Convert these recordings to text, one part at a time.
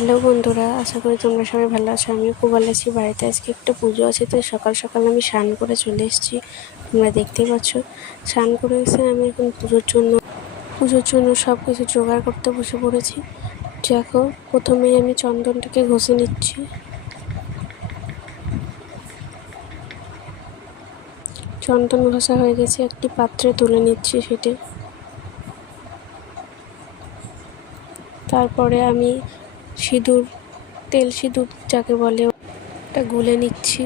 Hello বন্ধুরা, আশা করি তোমরা সবাই ভালো আছো। আমিও খুব ভালো আছি। বাড়িতে আজকে একটা পুজো আছে, তো সকাল সকাল আমি স্নান করে চলে এসেছি। তোমরা দেখতেই পাচ্ছ, স্নান করে এসে আমি এখন পুজোর জন্য সব কিছু জোগাড় করতে বসে পড়েছি। দেখো, প্রথমেই আমি চন্দনটাকে ঘষে নিচ্ছি। চন্দন ঘষা হয়ে গেছে, একটি পাত্রে তুলে নিচ্ছি সেটি। তারপরে আমি তেল সিঁদুর যাকে বলে ওটা গুলে নিচ্ছি।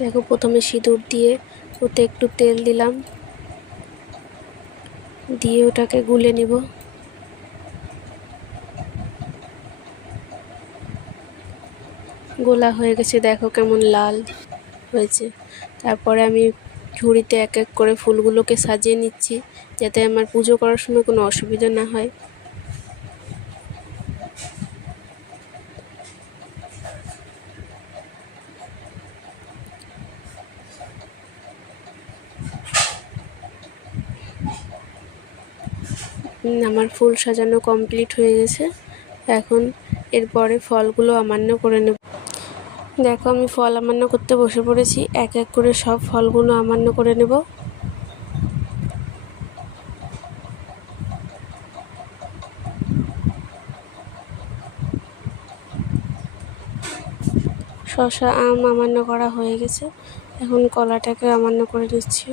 দেখো, প্রথমে সিঁদুর দিয়ে ওতে একটু তেল দিলাম, দিয়ে ওটাকে গুলে নিব। গোলা হয়ে গেছে, দেখো কেমন লাল হয়েছে। তারপরে আমি ঝুড়িতে এক এক করে ফুলগুলোকে সাজিয়ে নিচ্ছি, যাতে আমার পুজো করার সময় কোনো অসুবিধা না হয়। আমার ফুল সাজানো কমপ্লিট হয়ে গেছে। এখন এরপরে ফলগুলো আমান্য করে নেব। দেখো, আমি ফল আমান্য করতে বসে পড়েছি। এক এক করে সব ফলগুলো আমান্য করে নেব। শসা আম আমান্য করা হয়ে গেছে। এখন কলাটাকে আমান্য করে নিচ্ছি।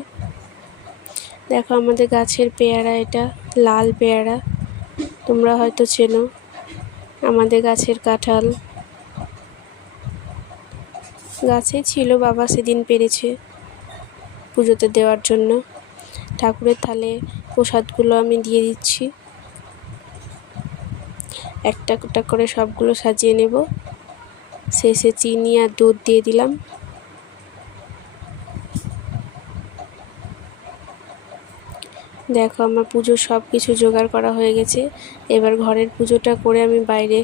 দেখো, আমাদের গাছের পেয়ারা, এটা লাল পেয়ারা, তোমরা হয়তো চেনো। আমাদের গাছের কাঁঠাল গাছেই ছিল, বাবা সেদিন পেরেছে পুজোতে দেওয়ার জন্য। ঠাকুরের থালে প্রসাদগুলো আমি দিয়ে দিচ্ছি। একটা একটা করে সবগুলো সাজিয়ে নেব। শেষে চিনি আর দুধ দিয়ে দিলাম। দেখো, আমার পুজোর সব কিছু জোগাড় করা হয়ে গেছে। এবার ঘরের পুজোটা করে আমি বাইরে,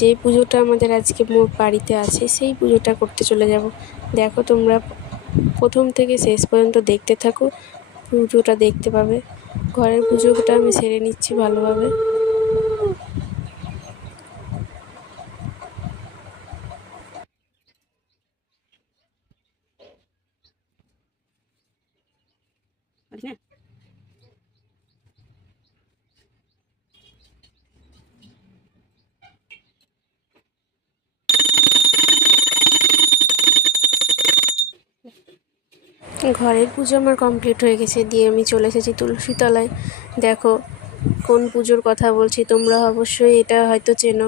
যেই পুজোটা আমাদের আজকে বাড়িতে আছে, সেই পুজোটা করতে চলে যাব। দেখো, তোমরা প্রথম থেকে শেষ পর্যন্ত দেখতে থাকো, পুজোটা দেখতে পাবে। ঘরের পুজোটা আমি সেরে নিচ্ছি ভালোভাবে। ঘরের পুজো আমার কমপ্লিট হয়ে গেছে, দিয়ে আমি চলে এসেছি তুলসী তলায়। দেখো, কোন পুজোর কথা বলছি, তোমরা অবশ্যই এটা হয়তো চেনো।